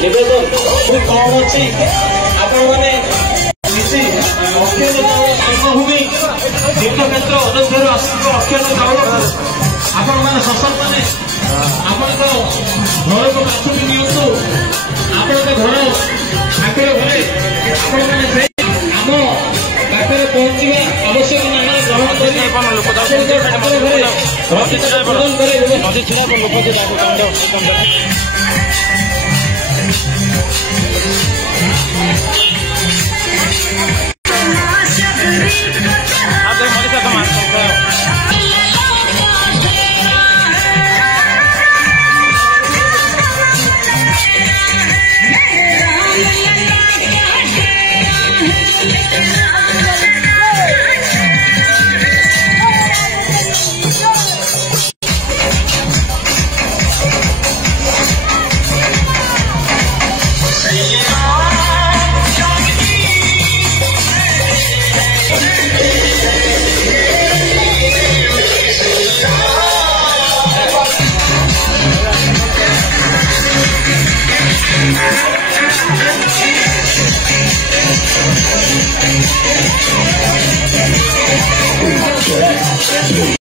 निवेदन कौन अच्छी आपण मैंने अक्षय जन्मभूमि तीर्थक्षेत्र अयोध्या अक्षय चाउल आपण मैंने शसक मैंने आपण घर को बाछुरी नियंतु आपण घर ठाकुर घरे आपण मैंने आम पाखे पहुंचा आवश्यक नाना ग्रहण कर